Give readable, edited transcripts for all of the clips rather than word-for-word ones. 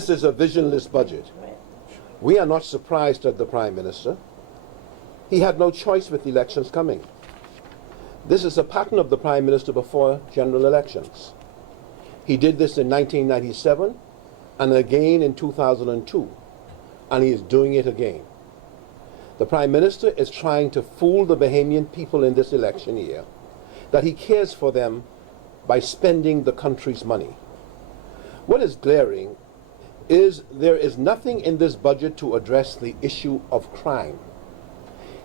This is a visionless budget. We are not surprised at the Prime Minister. He had no choice with elections coming. This is a pattern of the Prime Minister before general elections. He did this in 1997 and again in 2002, and he is doing it again. The Prime Minister is trying to fool the Bahamian people in this election year that he cares for them by spending the country's money. What is glaring is there is nothing in this budget to address the issue of crime.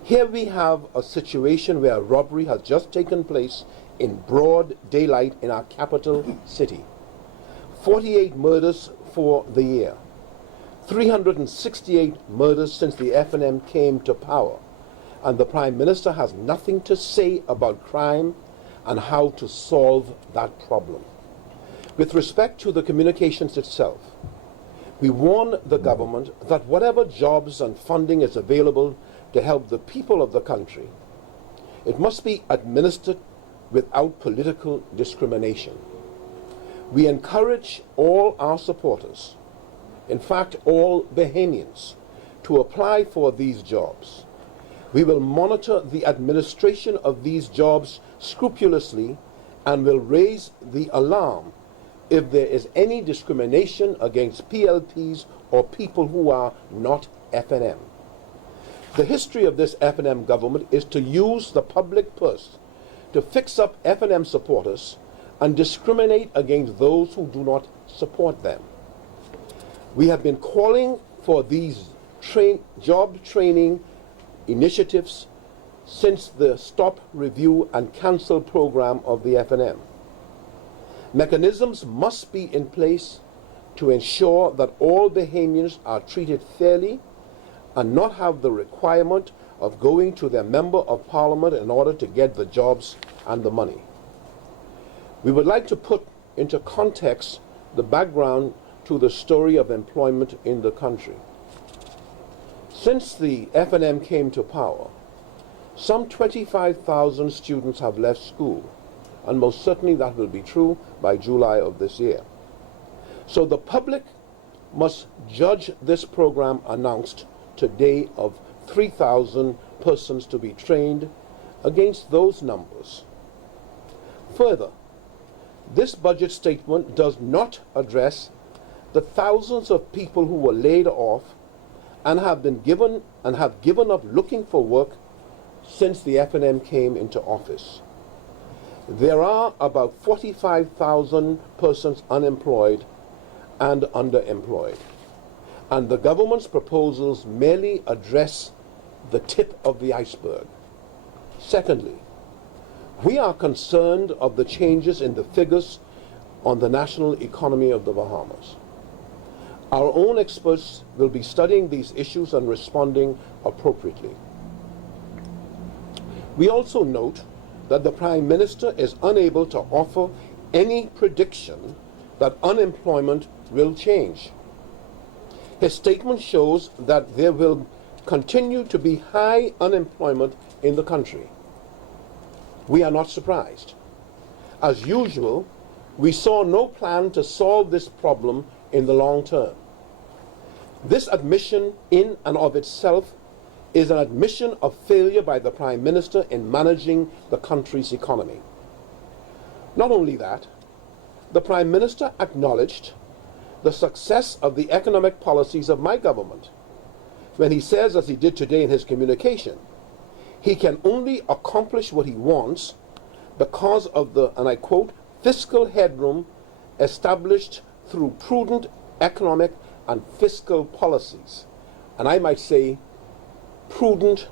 Here we have a situation where a robbery has just taken place in broad daylight in our capital city. 48 murders for the year. 368 murders since the F&M came to power. And the Prime Minister has nothing to say about crime and how to solve that problem. With respect to the communications itself, we warn the government that whatever jobs and funding is available to help the people of the country, it must be administered without political discrimination. We encourage all our supporters, in fact all Bahamians, to apply for these jobs. We will monitor the administration of these jobs scrupulously and will raise the alarm if there is any discrimination against PLPs or people who are not F&M. The history of this F&M government is to use the public purse to fix up F&M supporters and discriminate against those who do not support them. We have been calling for these job training initiatives since the Stop, Review and Cancel program of the F&M. Mechanisms must be in place to ensure that all Bahamians are treated fairly and not have the requirement of going to their Member of Parliament in order to get the jobs and the money. We would like to put into context the background to the story of employment in the country. Since the F&M came to power, some 25,000 students have left school, and most certainly that will be true by July of this year. So the public must judge this program announced today of 3,000 persons to be trained against those numbers. Further, this budget statement does not address the thousands of people who were laid off and have given up looking for work since the F&M came into office. There are about 45,000 persons unemployed and underemployed, and the government's proposals merely address the tip of the iceberg. Secondly, we are concerned of the changes in the figures on the national economy of the Bahamas. Our own experts will be studying these issues and responding appropriately. We also note that the Prime Minister is unable to offer any prediction that unemployment will change. His statement shows that there will continue to be high unemployment in the country. We are not surprised. As usual, we saw no plan to solve this problem in the long term. This admission in and of itself is an admission of failure by the Prime Minister in managing the country's economy. Not only that, the Prime Minister acknowledged the success of the economic policies of my government when he says, as he did today in his communication, he can only accomplish what he wants because of the, and I quote, fiscal headroom established through prudent economic and fiscal policies. And I might say prudent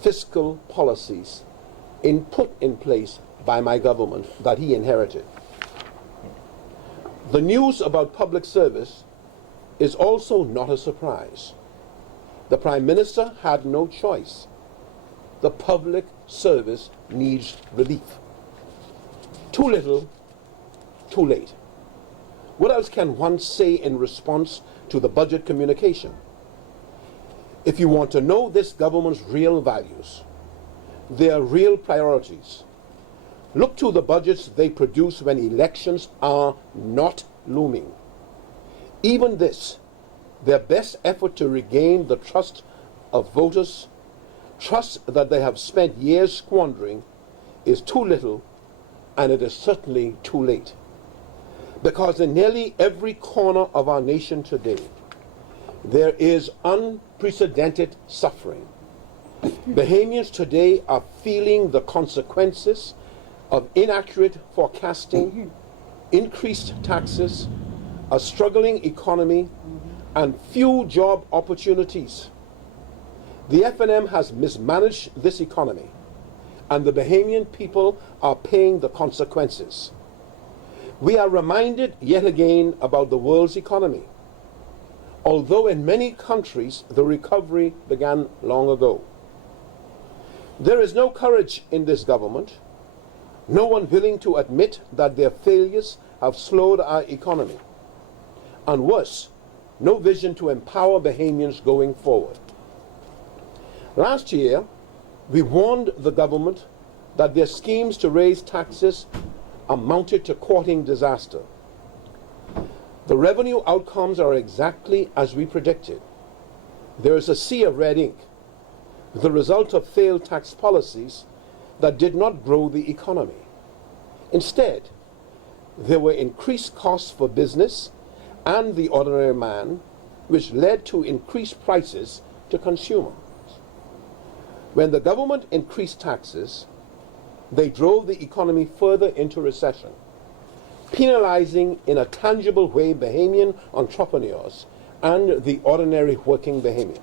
fiscal policies put in place by my government that he inherited. The news about public service is also not a surprise. The Prime Minister had no choice. The public service needs relief. Too little, too late. What else can one say in response to the budget communication? If you want to know this government's real values, their real priorities, look to the budgets they produce when elections are not looming. Even this, their best effort to regain the trust of voters, trust that they have spent years squandering, is too little, and it is certainly too late. Because in nearly every corner of our nation today, there is unprecedented suffering. Bahamians today are feeling the consequences of inaccurate forecasting, increased taxes, a struggling economy, and few job opportunities. The FNM has mismanaged this economy, and the Bahamian people are paying the consequences. We are reminded yet again about the world's economy. Although in many countries the recovery began long ago. There is no courage in this government, no one willing to admit that their failures have slowed our economy, and worse, no vision to empower Bahamians going forward. Last year, we warned the government that their schemes to raise taxes amounted to courting disaster. The revenue outcomes are exactly as we predicted. There is a sea of red ink, the result of failed tax policies that did not grow the economy. Instead, there were increased costs for business and the ordinary man, which led to increased prices to consumers. When the government increased taxes, they drove the economy further into recession, penalizing in a tangible way Bahamian entrepreneurs and the ordinary working Bahamian.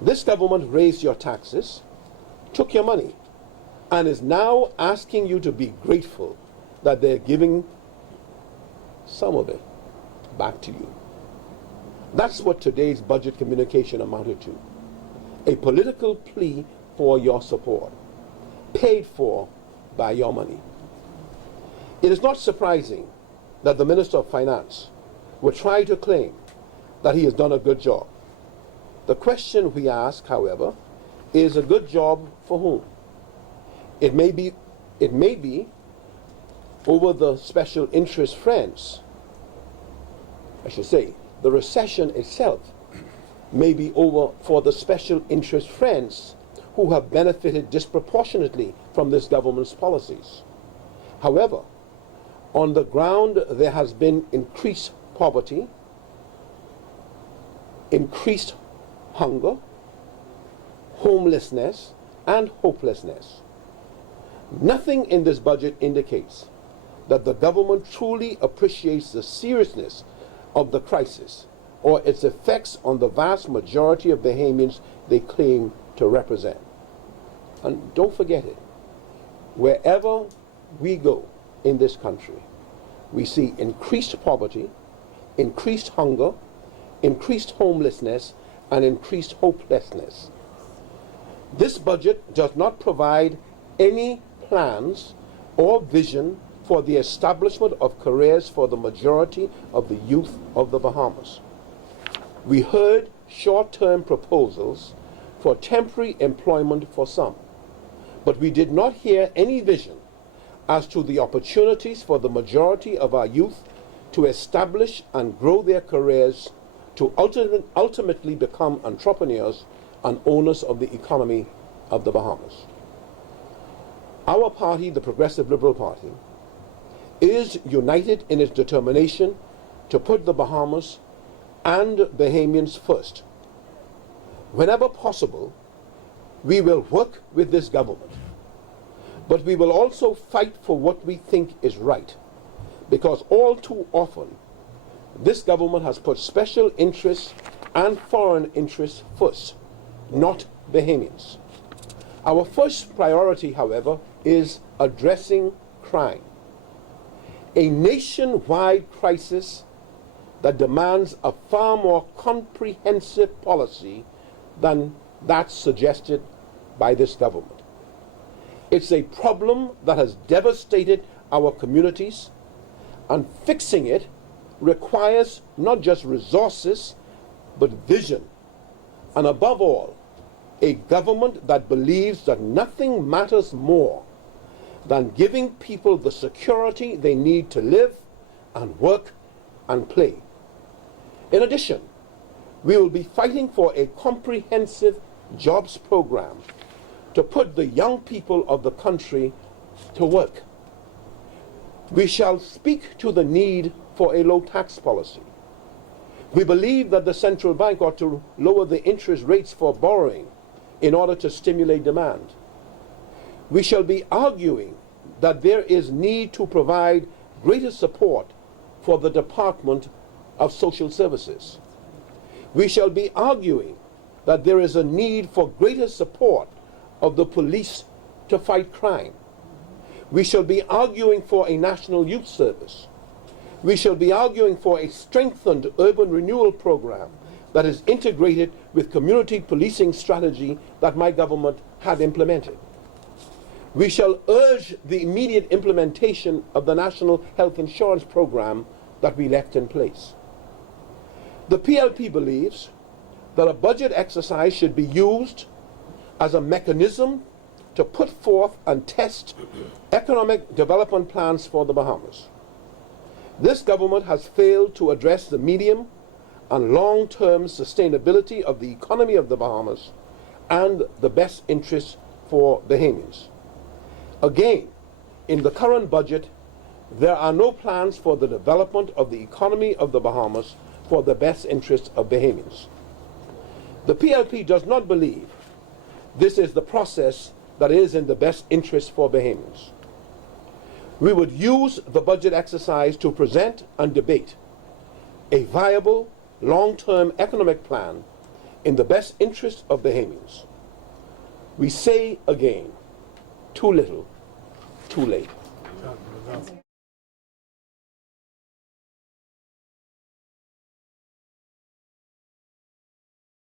This government raised your taxes, took your money, and is now asking you to be grateful that they're giving some of it back to you. That's what today's budget communication amounted to. A political plea for your support, paid for by your money. It is not surprising that the Minister of Finance would try to claim that he has done a good job. The question we ask, however, is a good job for whom? It may be over the special interest friends. I should say, the recession itself may be over for the special interest friends who have benefited disproportionately from this government's policies. However, on the ground there has been increased poverty, increased hunger, homelessness, and hopelessness. Nothing in this budget indicates that the government truly appreciates the seriousness of the crisis or its effects on the vast majority of Bahamians they claim to represent. And don't forget it, wherever we go in this country, we see increased poverty, increased hunger, increased homelessness, and increased hopelessness. This budget does not provide any plans or vision for the establishment of careers for the majority of the youth of the Bahamas. We heard short-term proposals for temporary employment for some, but we did not hear any vision as to the opportunities for the majority of our youth to establish and grow their careers to ultimately become entrepreneurs and owners of the economy of the Bahamas. Our party, the Progressive Liberal Party, is united in its determination to put the Bahamas and Bahamians first. Whenever possible, we will work with this government, but we will also fight for what we think is right, because all too often, this government has put special interests and foreign interests first, not Bahamians. Our first priority, however, is addressing crime. A nationwide crisis that demands a far more comprehensive policy than that suggested by this government. It's a problem that has devastated our communities, and fixing it requires not just resources, but vision, and above all, a government that believes that nothing matters more than giving people the security they need to live and work and play. In addition, we will be fighting for a comprehensive jobs program to put the young people of the country to work. We shall speak to the need for a low tax policy. We believe that the central bank ought to lower the interest rates for borrowing in order to stimulate demand. We shall be arguing that there is need to provide greater support for the Department of Social Services. We shall be arguing that there is a need for greater support of the police to fight crime. We shall be arguing for a national youth service. We shall be arguing for a strengthened urban renewal program that is integrated with community policing strategy that my government had implemented. We shall urge the immediate implementation of the National Health Insurance Program that we left in place. The PLP believes that a budget exercise should be used as a mechanism to put forth and test economic development plans for the Bahamas. This government has failed to address the medium and long-term sustainability of the economy of the Bahamas and the best interests for Bahamians. Again, in the current budget, there are no plans for the development of the economy of the Bahamas for the best interests of Bahamians. The PLP does not believe this is the process that is in the best interest for Bahamians. We would use the budget exercise to present and debate a viable, long-term economic plan in the best interest of Bahamians. We say again, too little, too late.